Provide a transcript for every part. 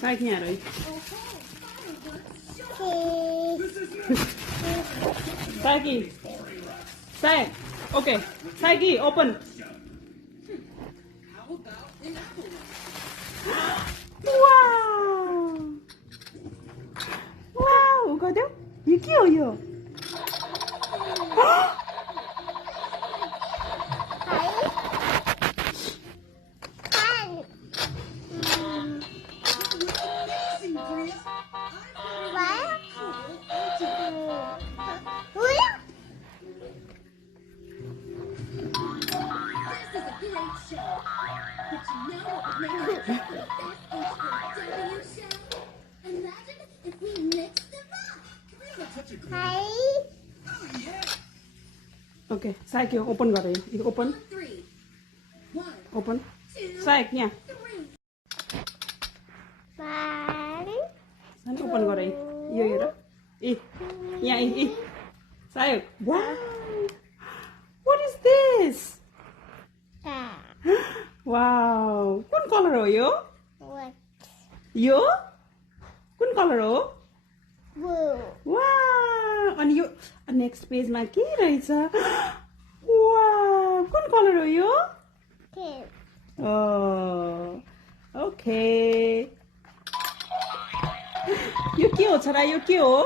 Sai nhả rồi. Sai key. Sai. Okay. Sai key. Open. Wow. Wow. Có đấy. 유키오요. Okay, sai kêu open vào đấy. Open. Open. Sai nha. San open vào đấy. Iya đó. Nha Sai. Wow. What is this? Wow. Kun color rồi yo? What? Yo? Kun color rồi? Blue. Wow. And you next page ma ke रहेछ? Wow. Kun color हो यो? Pink. Oh. Okay. यो के हो छोरा यो के हो?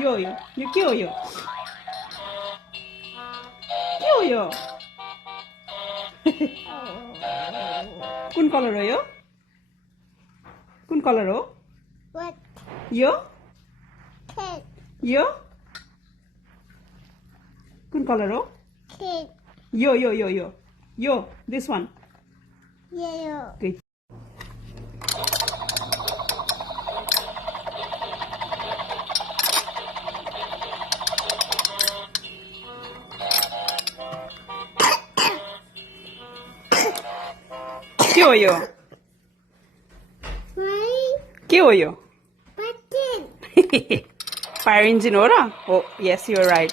यो के हो यो? के हो यो? कुन कलर हो यो? कुन कलर हो? What? यो? Pink. यो? कुन कलर हो? Pink. Yo. This one. Yellow. Okay. के हो यो? Right? के हो यो? Button. Fire engine हो र? Oh, yes, you're right.